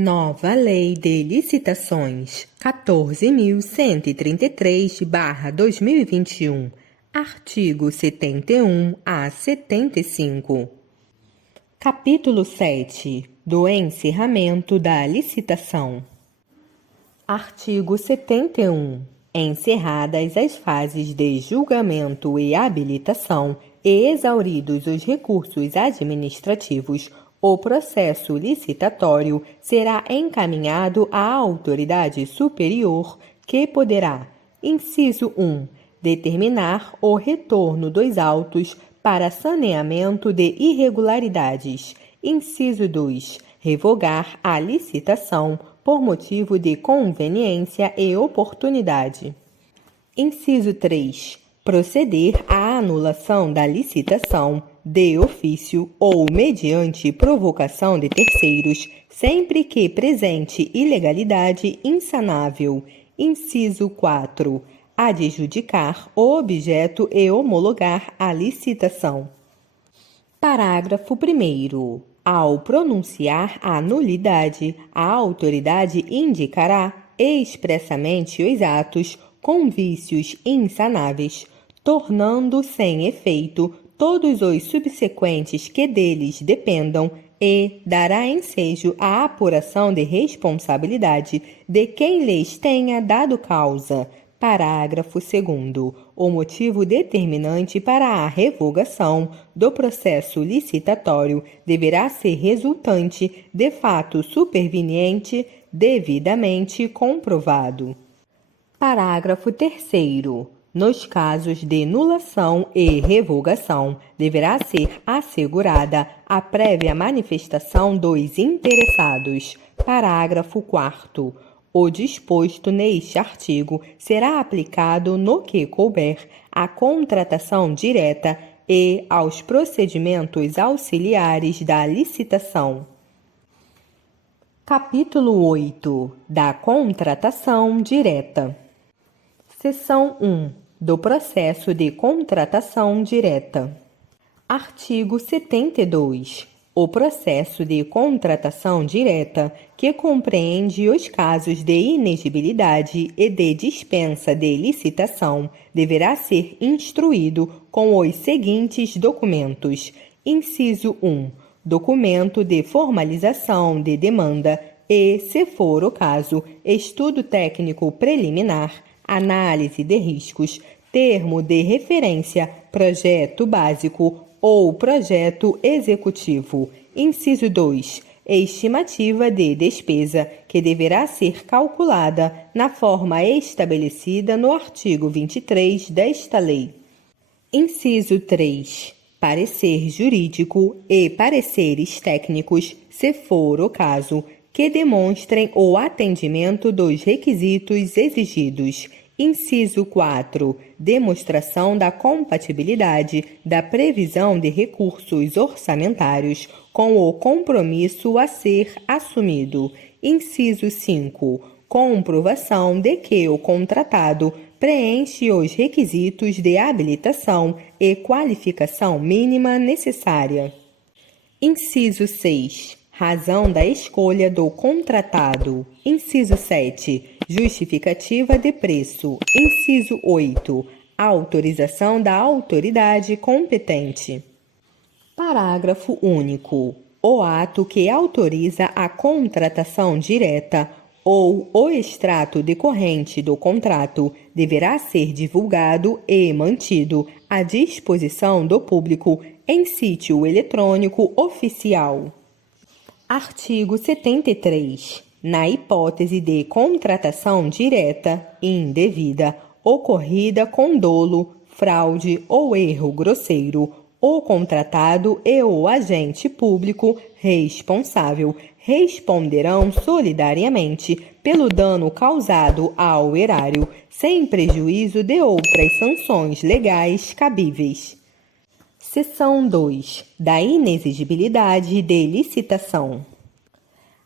Nova Lei de Licitações 14.133/2021, artigo 71 a 75. Capítulo 7 do encerramento da licitação. Artigo 71. Encerradas as fases de julgamento e habilitação e exauridos os recursos administrativos, o processo licitatório será encaminhado à autoridade superior que poderá, inciso 1, determinar o retorno dos autos para saneamento de irregularidades, inciso 2, revogar a licitação por motivo de conveniência e oportunidade. Inciso 3. Proceder à anulação da licitação de ofício ou mediante provocação de terceiros, sempre que presente ilegalidade insanável. Inciso 4. Adjudicar o objeto e homologar a licitação. Parágrafo 1º. Ao pronunciar a nulidade, a autoridade indicará expressamente os atos com vícios insanáveis, tornando sem efeito todos os subsequentes que deles dependam e dará ensejo à apuração de responsabilidade de quem lhes tenha dado causa. Parágrafo 2º. O motivo determinante para a revogação do processo licitatório deverá ser resultante de fato superveniente devidamente comprovado. Parágrafo 3º. Nos casos de nulação e revogação, deverá ser assegurada a prévia manifestação dos interessados. Parágrafo 4º. O disposto neste artigo será aplicado no que couber à contratação direta e aos procedimentos auxiliares da licitação. Capítulo 8 da contratação direta. Seção 1 do processo de contratação direta. Artigo 72. O processo de contratação direta, que compreende os casos de inexigibilidade e de dispensa de licitação, deverá ser instruído com os seguintes documentos. Inciso 1. Documento de formalização de demanda e, se for o caso, estudo técnico preliminar, análise de riscos, termo de referência, projeto básico ou projeto executivo. Inciso 2. Estimativa de despesa, que deverá ser calculada na forma estabelecida no artigo 23 desta lei. Inciso 3. Parecer jurídico e pareceres técnicos, se for o caso, que demonstrem o atendimento dos requisitos exigidos. Inciso 4. Demonstração da compatibilidade da previsão de recursos orçamentários com o compromisso a ser assumido. Inciso 5. Comprovação de que o contratado preenche os requisitos de habilitação e qualificação mínima necessária. Inciso 6. Razão da escolha do contratado. Inciso 7. Justificativa de preço. Inciso 8. Autorização da autoridade competente. Parágrafo único. O ato que autoriza a contratação direta ou o extrato decorrente do contrato deverá ser divulgado e mantido à disposição do público em sítio eletrônico oficial. Artigo 73. Na hipótese de contratação direta indevida, ocorrida com dolo, fraude ou erro grosseiro, o contratado e o agente público responsável responderão solidariamente pelo dano causado ao erário, sem prejuízo de outras sanções legais cabíveis. Seção 2. Da inexigibilidade de licitação.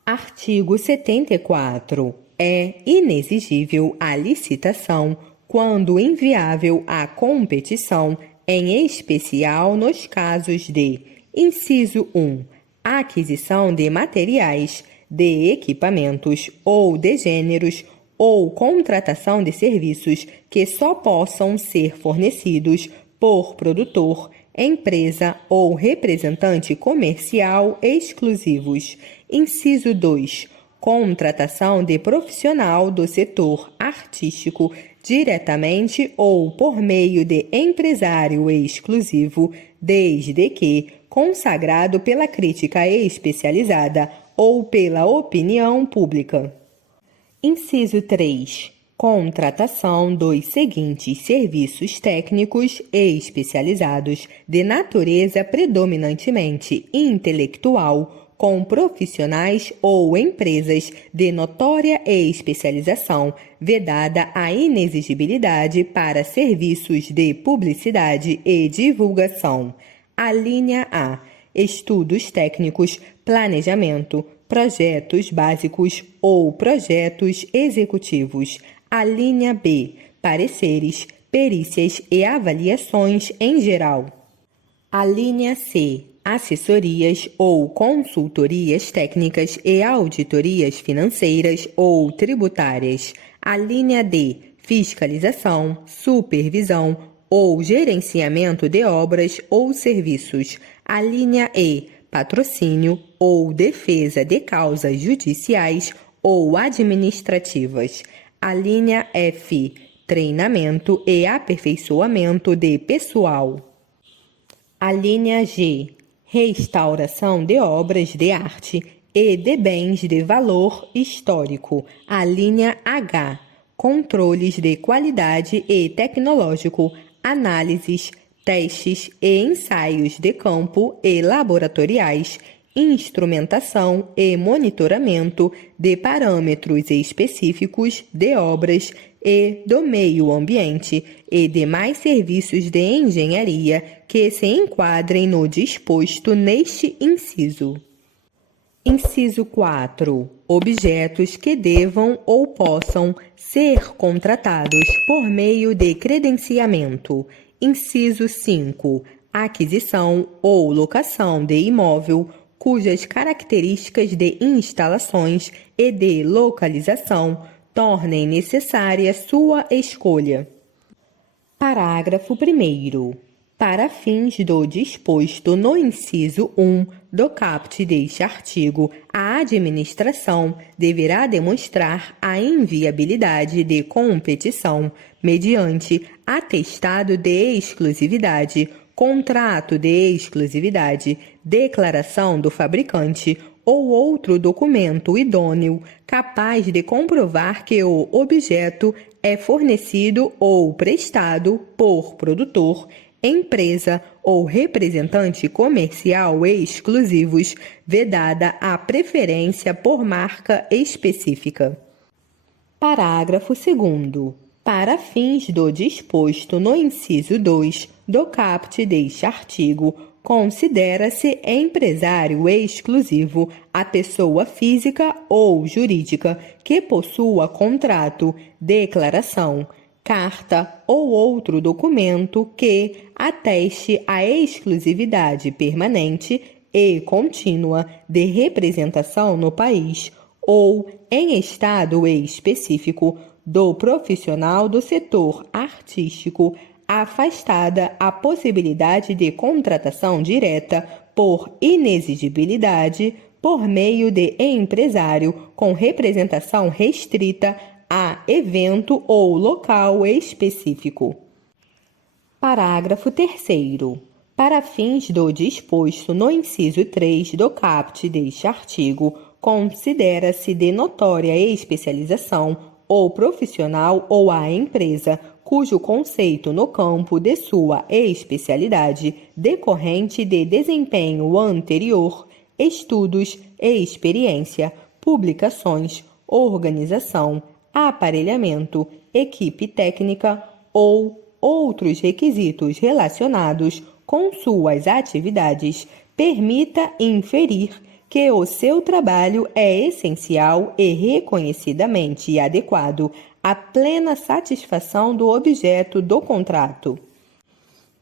Artigo 74. É inexigível a licitação quando inviável a competição, em especial nos casos de: inciso 1. Aquisição de materiais de equipamentos ou de gêneros ou contratação de serviços que só possam ser fornecidos por produtor, empresa ou representante comercial exclusivos. Inciso 2. Contratação de profissional do setor artístico diretamente ou por meio de empresário exclusivo, desde que consagrado pela crítica especializada ou pela opinião pública. Inciso 3. Contratação dos seguintes serviços técnicos e especializados de natureza predominantemente intelectual, com profissionais ou empresas de notória especialização, vedada a inexigibilidade para serviços de publicidade e divulgação. Alínea A. Estudos técnicos, planejamento, projetos básicos ou projetos executivos. Alínea B. Pareceres, perícias e avaliações em geral. Alínea C. Assessorias ou consultorias técnicas e auditorias financeiras ou tributárias. Alínea D. Fiscalização, supervisão ou gerenciamento de obras ou serviços. Alínea E. Patrocínio ou defesa de causas judiciais ou administrativas. Alínea F. Treinamento e aperfeiçoamento de pessoal. Alínea G. Restauração de obras de arte e de bens de valor histórico. Alínea H. Controles de qualidade e tecnológico, análises, testes e ensaios de campo e laboratoriais, instrumentação e monitoramento de parâmetros específicos de obras e do meio ambiente e demais serviços de engenharia que se enquadrem no disposto neste inciso. Inciso 4. Objetos que devam ou possam ser contratados por meio de credenciamento. Inciso 5. Aquisição ou locação de imóvel cujas características de instalações e de localização tornem necessária sua escolha. Parágrafo 1º. Para fins do disposto no inciso 1 do caput deste artigo, a administração deverá demonstrar a inviabilidade de competição mediante atestado de exclusividade, contrato de exclusividade, declaração do fabricante ou outro documento idôneo capaz de comprovar que o objeto é fornecido ou prestado por produtor, empresa ou representante comercial exclusivos, vedada a preferência por marca específica. Parágrafo 2º. Para fins do disposto no inciso 2 do caput deste artigo, considera-se empresário exclusivo a pessoa física ou jurídica que possua contrato, declaração, carta ou outro documento que ateste a exclusividade permanente e contínua de representação no país ou em estado específico do profissional do setor artístico, afastada a possibilidade de contratação direta por inexigibilidade por meio de empresário com representação restrita a evento ou local específico. Parágrafo 3º. Para fins do disposto no inciso 3 do caput deste artigo, considera-se de notória especialização o profissional ou a empresa cujo conceito no campo de sua especialidade decorrente de desempenho anterior, estudos e experiência, publicações, organização, aparelhamento, equipe técnica ou outros requisitos relacionados com suas atividades, permita inferir que o seu trabalho é essencial e reconhecidamente adequado à plena satisfação do objeto do contrato.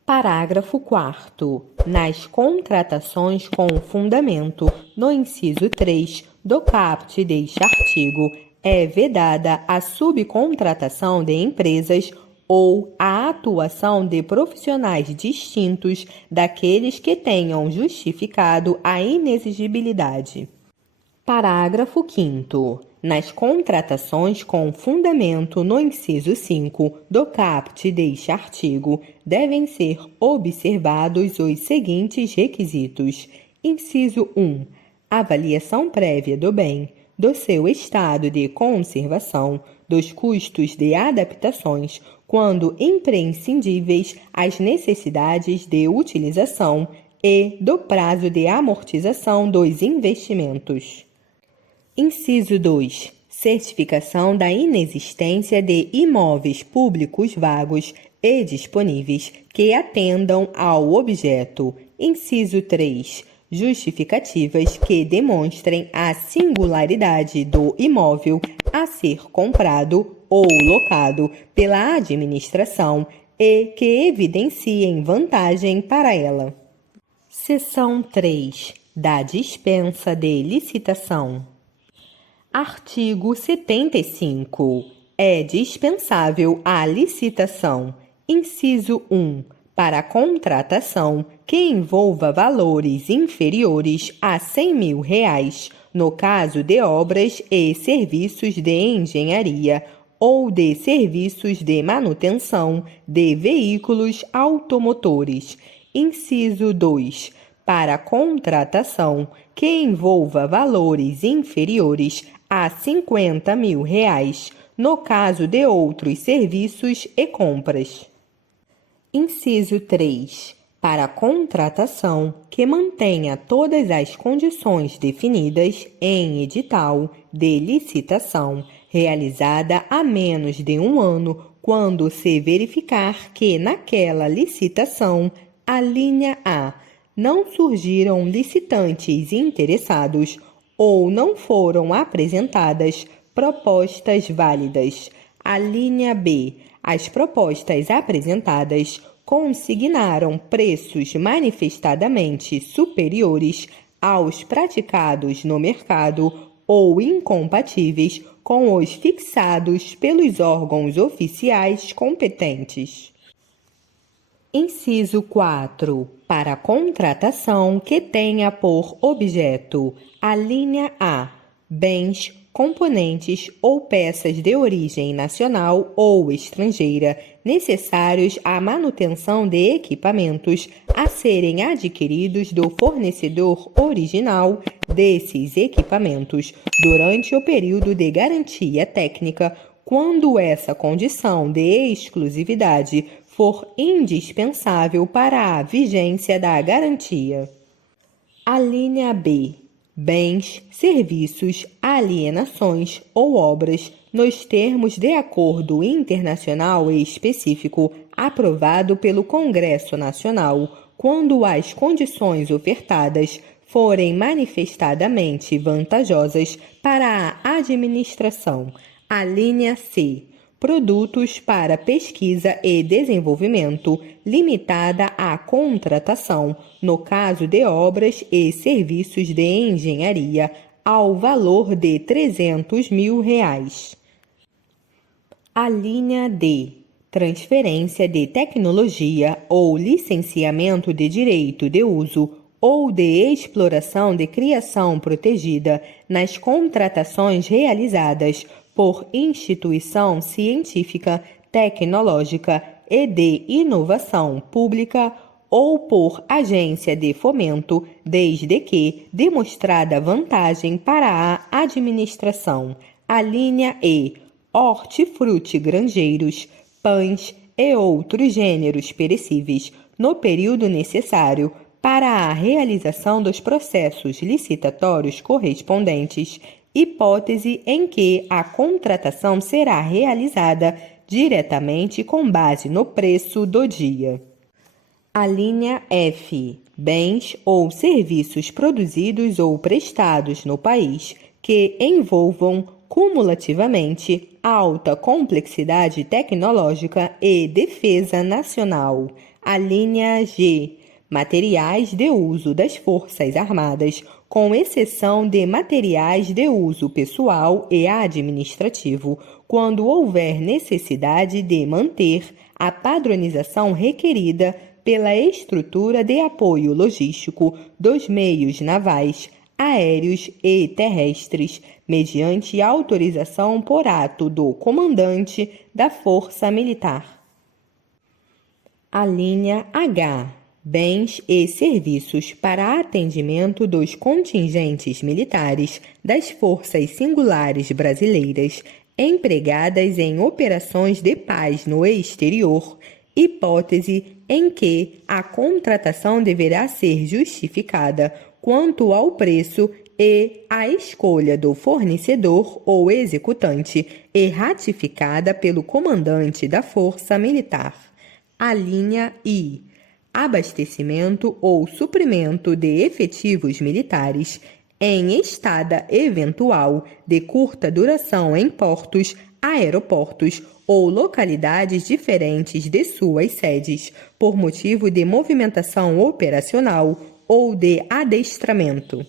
Parágrafo 4º. Nas contratações com fundamento no inciso 3 do caput deste artigo, é vedada a subcontratação de empresas ou a atuação de profissionais distintos daqueles que tenham justificado a inexigibilidade. Parágrafo 5º. Nas contratações com fundamento no inciso 5 do caput deste artigo, devem ser observados os seguintes requisitos. Inciso 1. Avaliação prévia do bem, do seu estado de conservação, dos custos de adaptações, quando imprescindíveis às necessidades de utilização e do prazo de amortização dos investimentos. Inciso 2. Certificação da inexistência de imóveis públicos vagos e disponíveis que atendam ao objeto. Inciso 3. Justificativas que demonstrem a singularidade do imóvel a ser comprado ou locado pela administração e que evidenciem vantagem para ela. Seção 3. Da dispensa de licitação. Artigo 75. É dispensável a licitação. Inciso 1. Para contratação que envolva valores inferiores a R$100.000, no caso de obras e serviços de engenharia ou de serviços de manutenção de veículos automotores. Inciso 2. Para contratação que envolva valores inferiores a R$50.000, no caso de outros serviços e compras. Inciso 3. Para contratação que mantenha todas as condições definidas em edital de licitação realizada há menos de 1 ano, quando se verificar que naquela licitação, a linha A, não surgiram licitantes interessados ou não foram apresentadas propostas válidas. A linha B, as propostas apresentadas consignaram preços manifestadamente superiores aos praticados no mercado ou incompatíveis com os fixados pelos órgãos oficiais competentes. Inciso 4. Para contratação que tenha por objeto a linha A, bens, componentes ou peças de origem nacional ou estrangeira necessários à manutenção de equipamentos a serem adquiridos do fornecedor original desses equipamentos durante o período de garantia técnica, quando essa condição de exclusividade for indispensável para a vigência da garantia. A linha B. Bens, serviços, alienações ou obras, nos termos de acordo internacional específico aprovado pelo Congresso Nacional, quando as condições ofertadas forem manifestadamente vantajosas para a administração. A linha C. Produtos para pesquisa e desenvolvimento, limitada à contratação, no caso de obras e serviços de engenharia, ao valor de R$300.000. A linha D. Transferência de tecnologia ou licenciamento de direito de uso ou de exploração de criação protegida nas contratações realizadas por instituição científica, tecnológica e de inovação pública ou por agência de fomento, desde que demonstrada vantagem para a administração. A linha E. Hortifruti-grangeiros, pães e outros gêneros perecíveis, no período necessário para a realização dos processos licitatórios correspondentes, hipótese em que a contratação será realizada diretamente com base no preço do dia. A linha F. Bens ou serviços produzidos ou prestados no país que envolvam cumulativamente alta complexidade tecnológica e defesa nacional. A linha G. materiais de uso das Forças Armadas, com exceção de materiais de uso pessoal e administrativo, quando houver necessidade de manter a padronização requerida pela estrutura de apoio logístico dos meios navais, aéreos e terrestres, mediante autorização por ato do comandante da Força Militar. A linha H. Bens e serviços para atendimento dos contingentes militares das Forças Singulares Brasileiras empregadas em operações de paz no exterior, hipótese em que a contratação deverá ser justificada quanto ao preço e à escolha do fornecedor ou executante e ratificada pelo comandante da Força Militar. A linha I. Abastecimento ou suprimento de efetivos militares em estada eventual de curta duração em portos, aeroportos ou localidades diferentes de suas sedes, por motivo de movimentação operacional ou de adestramento.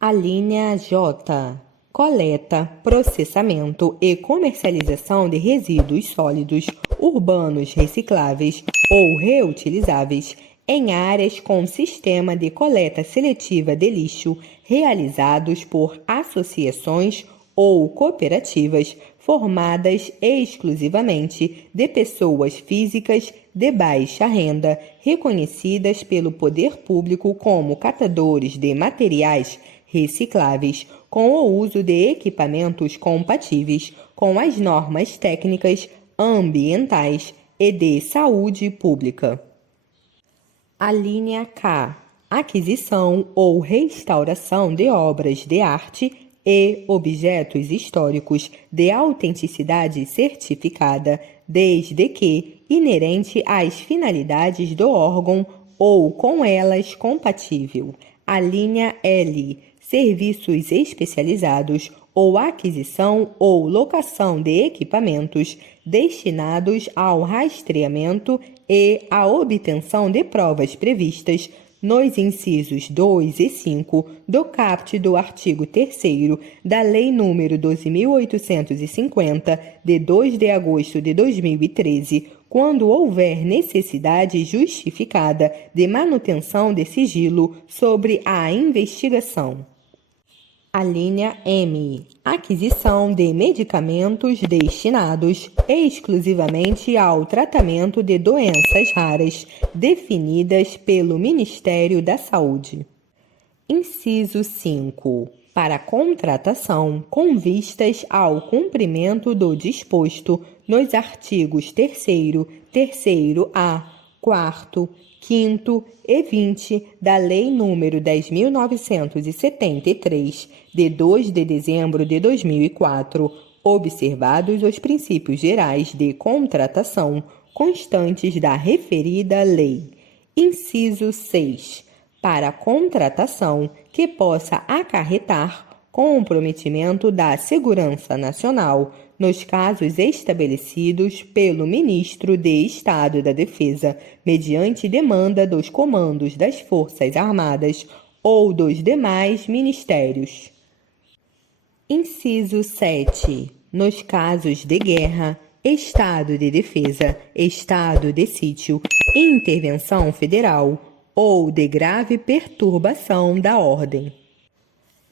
A linha J. Coleta, processamento e comercialização de resíduos sólidos, urbanos recicláveis ou reutilizáveis em áreas com sistema de coleta seletiva de lixo realizados por associações ou cooperativas formadas exclusivamente de pessoas físicas de baixa renda, reconhecidas pelo poder público como catadores de materiais recicláveis, com o uso de equipamentos compatíveis com as normas técnicas, ambientais e de saúde pública. A linha K. Aquisição ou restauração de obras de arte e objetos históricos de autenticidade certificada, desde que inerente às finalidades do órgão ou com elas compatível. A linha L. Serviços especializados ou aquisição ou locação de equipamentos destinados ao rastreamento e à obtenção de provas previstas nos incisos 2 e 5 do caput do artigo 3º da Lei nº 12.850, de 2 de agosto de 2013, quando houver necessidade justificada de manutenção de sigilo sobre a investigação. A linha M. Aquisição de medicamentos destinados exclusivamente ao tratamento de doenças raras, definidas pelo Ministério da Saúde. Inciso 5. Para contratação com vistas ao cumprimento do disposto nos artigos 3º, 3º-A, 4º, 5º e 20 da Lei nº 10.973, de 2 de dezembro de 2004, observados os princípios gerais de contratação constantes da referida lei. Inciso 6. Para contratação que possa acarretar comprometimento da segurança nacional, nos casos estabelecidos pelo Ministro de Estado da Defesa, mediante demanda dos comandos das Forças Armadas ou dos demais ministérios. Inciso 7. Nos casos de guerra, estado de defesa, estado de sítio, intervenção federal ou de grave perturbação da ordem.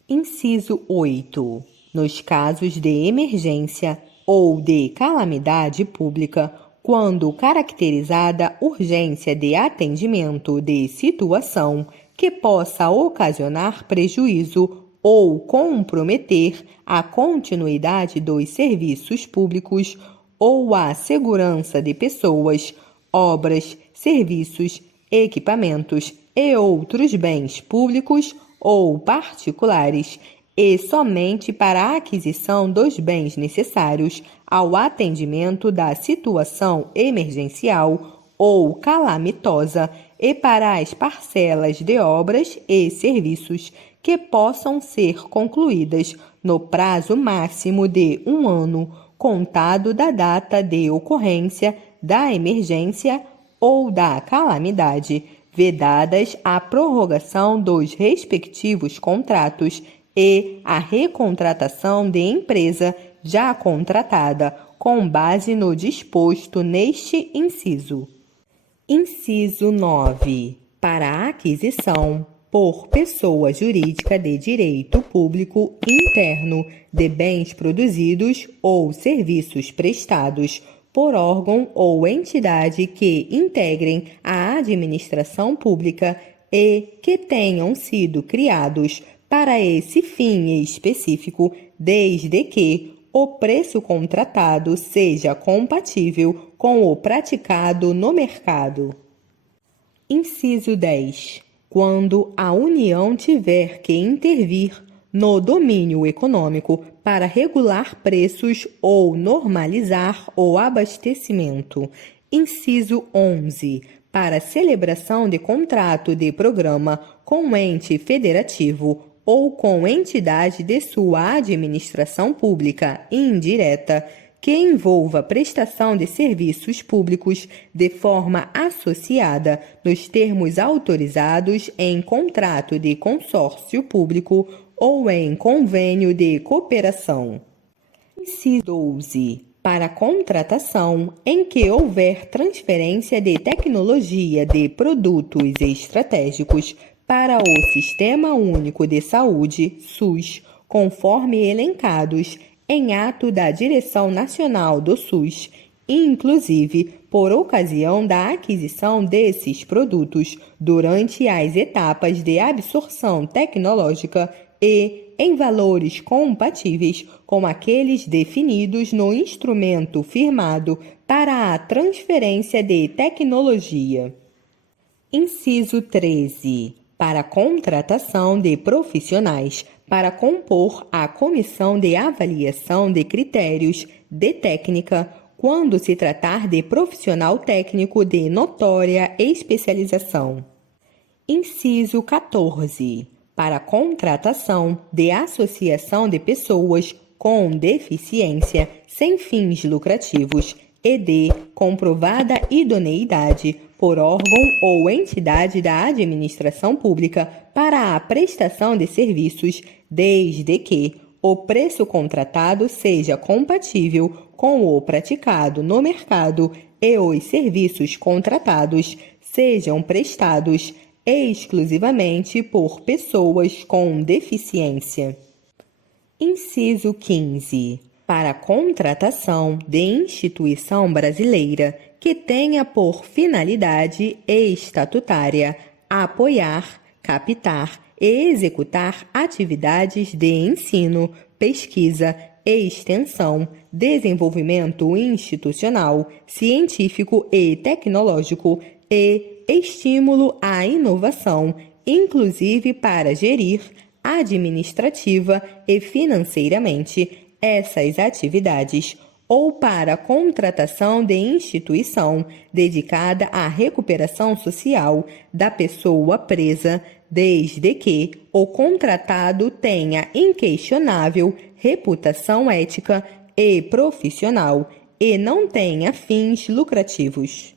Inciso 8. Nos casos de emergência ou de calamidade pública, quando caracterizada urgência de atendimento de situação que possa ocasionar prejuízo ou comprometer a continuidade dos serviços públicos ou a segurança de pessoas, obras, serviços, equipamentos e outros bens públicos ou particulares, e somente para a aquisição dos bens necessários ao atendimento da situação emergencial ou calamitosa e para as parcelas de obras e serviços que possam ser concluídas no prazo máximo de 1 ano, contado da data de ocorrência da emergência ou da calamidade, vedadas a prorrogação dos respectivos contratos e a recontratação de empresa já contratada, com base no disposto neste inciso. Inciso 9. Para a aquisição por pessoa jurídica de direito público interno de bens produzidos ou serviços prestados por órgão ou entidade que integrem a administração pública e que tenham sido criados para esse fim específico, desde que o preço contratado seja compatível com o praticado no mercado. Inciso 10. Quando a União tiver que intervir no domínio econômico para regular preços ou normalizar o abastecimento. Inciso 11. Para celebração de contrato de programa com ente federativo ou com entidade de sua administração pública indireta, que envolva prestação de serviços públicos de forma associada nos termos autorizados em contrato de consórcio público ou em convênio de cooperação. Inciso 12. Para contratação em que houver transferência de tecnologia de produtos estratégicos para o Sistema Único de Saúde, SUS, conforme elencados em ato da Direção Nacional do SUS, inclusive por ocasião da aquisição desses produtos durante as etapas de absorção tecnológica e em valores compatíveis com aqueles definidos no instrumento firmado para a transferência de tecnologia. Inciso 13. Para contratação de profissionais para compor a comissão de avaliação de critérios de técnica, quando se tratar de profissional técnico de notória especialização. Inciso 14. Para contratação de associação de pessoas com deficiência sem fins lucrativos e de comprovada idoneidade por órgão ou entidade da administração pública para a prestação de serviços, desde que o preço contratado seja compatível com o praticado no mercado e os serviços contratados sejam prestados exclusivamente por pessoas com deficiência. Inciso 15. Para contratação de instituição brasileira que tenha por finalidade estatutária apoiar, captar e executar atividades de ensino, pesquisa e extensão, desenvolvimento institucional, científico e tecnológico e estímulo à inovação, inclusive para gerir administrativa e financeiramente essas atividades, ou para contratação de instituição dedicada à recuperação social da pessoa presa, desde que o contratado tenha inquestionável reputação ética e profissional e não tenha fins lucrativos.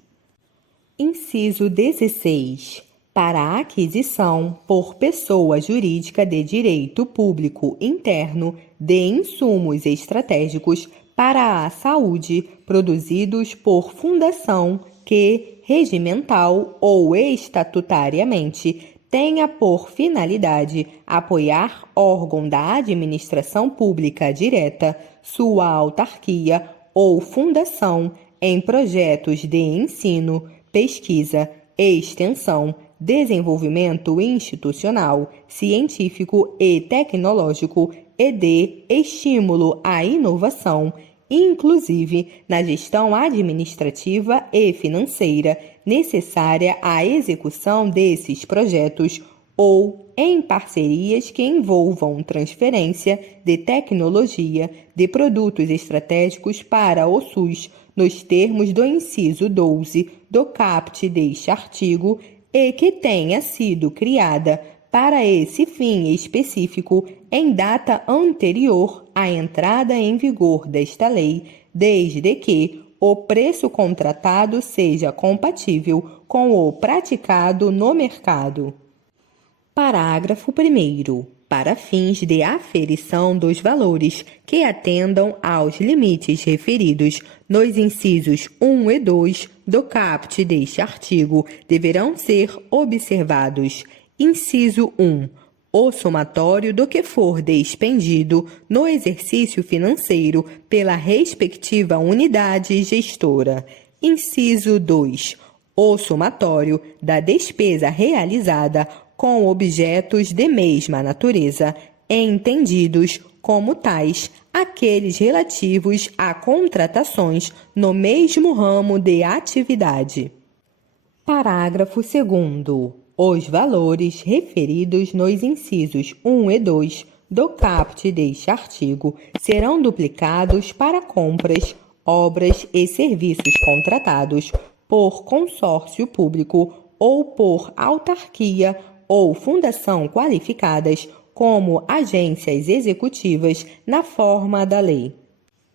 Inciso 16. Para a aquisição por pessoa jurídica de direito público interno de insumos estratégicos para a saúde produzidos por fundação que, regimental ou estatutariamente, tenha por finalidade apoiar órgão da administração pública direta, sua autarquia ou fundação em projetos de ensino, pesquisa, extensão, desenvolvimento institucional, científico e tecnológico e de estímulo à inovação, inclusive na gestão administrativa e financeira necessária à execução desses projetos ou em parcerias que envolvam transferência de tecnologia de produtos estratégicos para o SUS, nos termos do inciso 12 do caput deste artigo, e que tenha sido criada para esse fim específico em data anterior à entrada em vigor desta lei, desde que o preço contratado seja compatível com o praticado no mercado. Parágrafo 1º. Para fins de aferição dos valores que atendam aos limites referidos nos incisos 1 e 2 do caput deste artigo, deverão ser observados: inciso 1. O somatório do que for despendido no exercício financeiro pela respectiva unidade gestora. Inciso 2. O somatório da despesa realizada com objetos de mesma natureza, entendidos como tais aqueles relativos a contratações no mesmo ramo de atividade. Parágrafo 2º. Os valores referidos nos incisos 1 e 2 do caput deste artigo serão duplicados para compras, obras e serviços contratados por consórcio público ou por autarquia ou fundação qualificadas como agências executivas na forma da lei.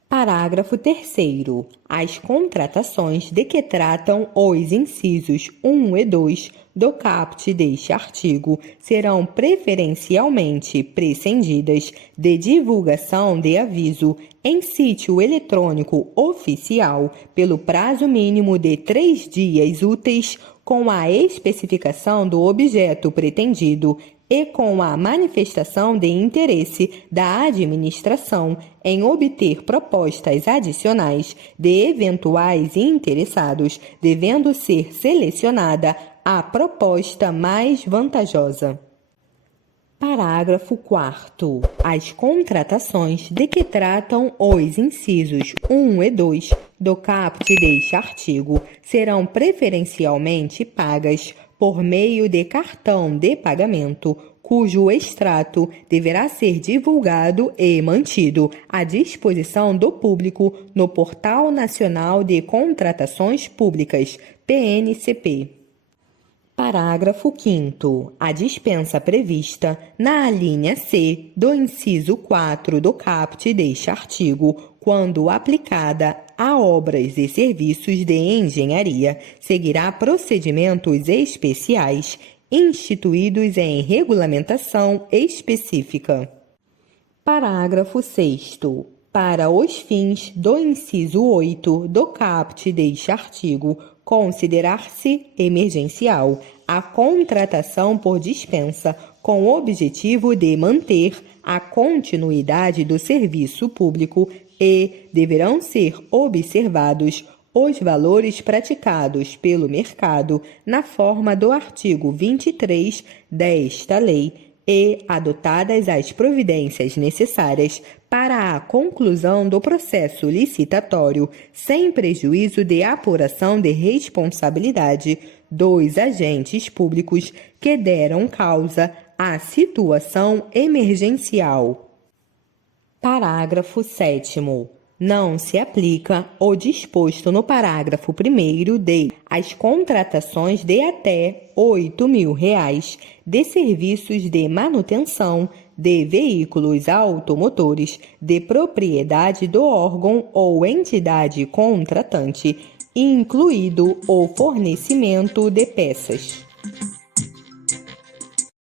Parágrafo 3º. As contratações de que tratam os incisos 1 e 2 do caput deste artigo serão preferencialmente prescindidas de divulgação de aviso em sítio eletrônico oficial pelo prazo mínimo de 3 dias úteis, com a especificação do objeto pretendido e com a manifestação de interesse da administração em obter propostas adicionais de eventuais interessados, devendo ser selecionada a proposta mais vantajosa. Parágrafo 4º. As contratações de que tratam os incisos 1 e 2 do caput deste artigo serão preferencialmente pagas por meio de cartão de pagamento, cujo extrato deverá ser divulgado e mantido à disposição do público no Portal Nacional de Contratações Públicas, PNCP. Parágrafo 5º. A dispensa prevista na alínea C do inciso 4 do caput deste artigo, quando aplicada a obras e serviços de engenharia, seguirá procedimentos especiais instituídos em regulamentação específica. Parágrafo 6º. Para os fins do inciso 8 do caput deste artigo, considerar-se emergencial a contratação por dispensa com o objetivo de manter a continuidade do serviço público e deverão ser observados os valores praticados pelo mercado na forma do artigo 23 desta lei e adotadas as providências necessárias para a conclusão do processo licitatório, sem prejuízo de apuração de responsabilidade dos agentes públicos que deram causa à situação emergencial. Parágrafo 7º. Não se aplica o disposto no parágrafo 1º de as contratações de até R$ 8.000 de serviços de manutenção de veículos automotores de propriedade do órgão ou entidade contratante, incluído o fornecimento de peças.